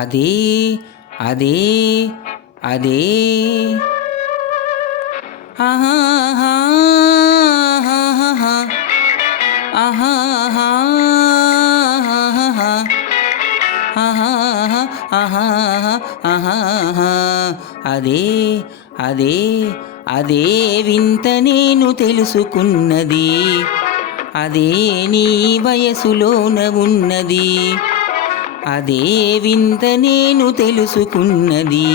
అదే అదే అదే ఆహాహా ఆహాహా ఆహాహా అదే అదే అదే వింత నేను తెలుసుకున్నది, అదే నీ వయసులోన ఉన్నది. అదే వింత నేను తెలుసుకున్నది,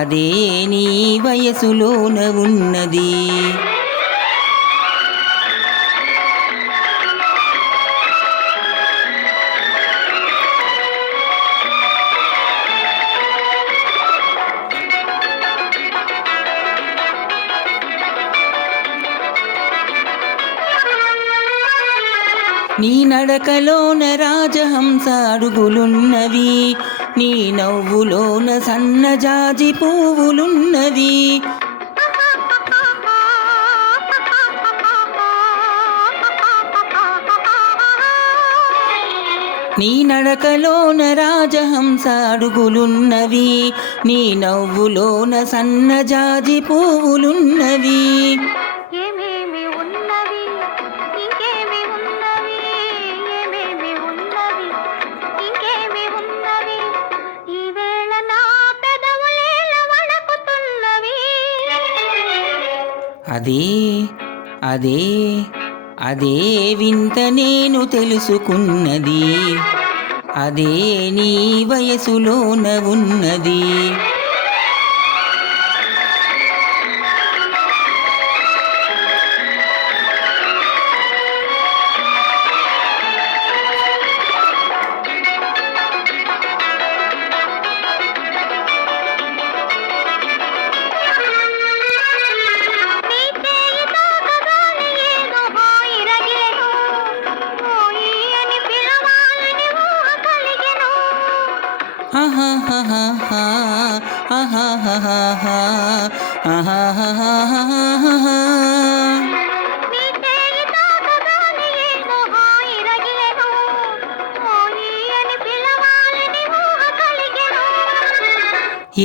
అదే నీ వయసులోన ఉన్నది. నీ నడకలోన రాజహంస అడుగులున్నవి, నీ నవ్వులోన సన్నజాజి పువ్వులున్నవి. నీ నడకలోన రాజహంస అడుగులున్నవి, నీ నవ్వులోన సన్నజాజి పువ్వులున్నవి. అదే అదే అదే వింత నేను తెలుసుకున్నది, అదే నీ వయసులోన ఉన్నది.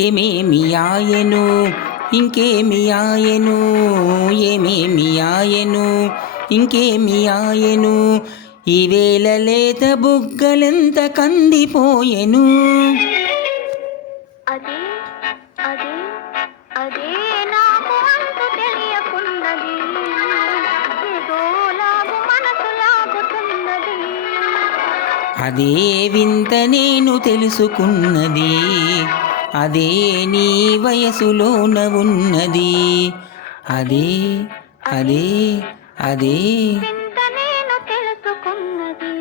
ఏమేమి ఆయను ఇంకేమి ఆయను, ఏమేమి ఆయను ఇంకేమి ఆయను, ఈవేళ లేత బుగ్గలెంత కందిపోయెను. అదే అదే అదే నాకు అంతు తెలియకున్నది, ఏదో లాగు మనసు లాగుతున్నది. అదే వింత నేను తెలుసుకున్నది, అదే నీ వయసులోన ఉన్నది. అదే అదే అదే వింత నేను తెలుసుకున్నది.